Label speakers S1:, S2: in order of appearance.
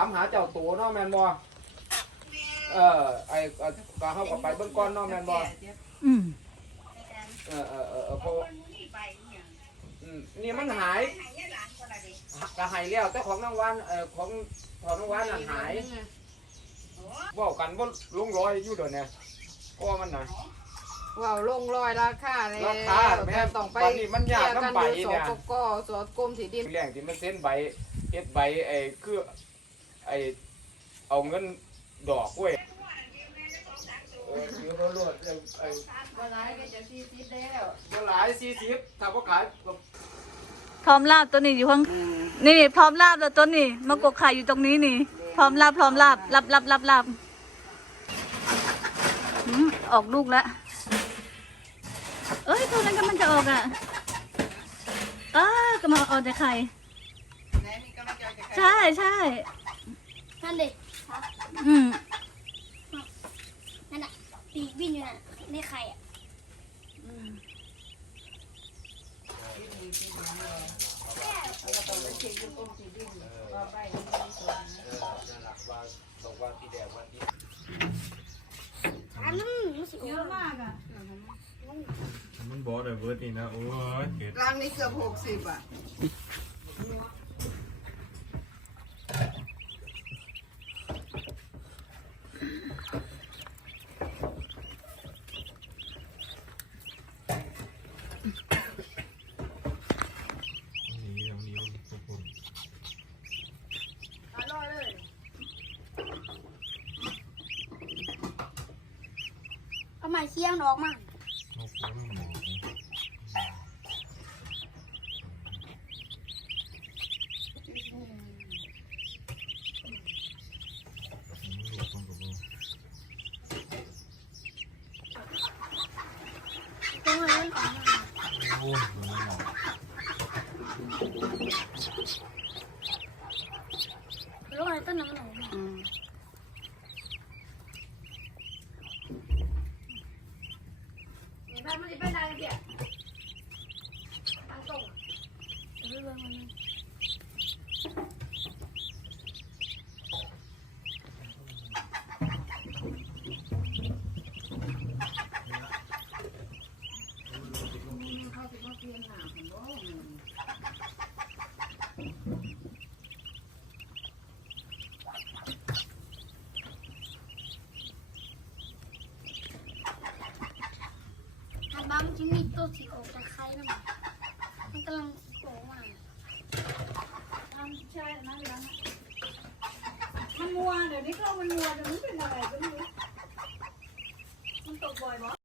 S1: ามหาเจ้าตัวเนาะแม่นบ่เออไอ้ก็ก็เฮาก็ไปเบิ่งก่อนเนาะแม่นบ่
S2: อืม
S1: เออเออเออเออเพราะว่าอืมนี่มันหายก็หายแล้วแต่ของนางวันเอ่อของของนางวันน่ะหายเว้ากันบ่ลงรอยอยู่เดี๋ยวนี้เพราะว่ามันน่ะ
S3: ว้าวลงรอยราคาแล้ว
S1: ราคาแม่
S3: แต่ต้องไป
S1: ตอนนี้มันยาก
S3: เคลีร์
S1: น้ำใบ
S3: อยู่
S1: เนี่ย
S3: สกกสวนกรมที่ดิน
S1: แรงที่มันเซ็นใบเฮ็ดใบไอ้คือ ไอ้เอาเงินดอกเว้ยเออเดี๋ยวรถไอ้
S3: บ่หลายก็จะ40แล้ว
S1: บ่หลาย40ถ้าบ่ขายก็
S2: พร้อมลาบตัวนี้อยู่ข้างนี่พร้อมลาบแล้วตัวนี้มากกไข่อยู่ตรงนี้นี่ พร้อมลาบพร้อมลาบรับรับรับรับอืมออกลูกแล้วเอ้ยตัวนั้นก็มันจะออกอะอ้ากำลังออกแต่ไข่ใช่ใช่
S4: นั่นเลย
S2: อืม
S4: นั่นอะปีกบินอยู่น่ะในไข่อะอันนั้นรู้สึกเยอะมาก
S5: มันบอกเลยเวิร์ดนี่นะโอ้ยเจ็ด
S3: ร้านนี้เกือบ60อะ
S5: นี่อย่างนี้ทุกคน
S4: เอาไม้เคี้ยงออกมา
S5: นกแล้วมันหมอกนะมันหลบมันกับเรา
S4: ตรงนั้นออกมา
S5: โอ้ยมันหมอก
S4: แล้วอะไรต้นน้ำหนอง
S3: อืม นี่บ้านมันสิไางตรง
S4: เรื่องมันอันบ้ามันจะมีตัวสีออกจากไข่นะมันมันกำลังโตมา
S2: ทำใช่นะเดี๋ยวนะมันมัวเดี๋ยวนี้ก็มันมัวเดี๋ยวนี้เป็นอะไรก็ไม่รู้มันตกบ่อยเหรอ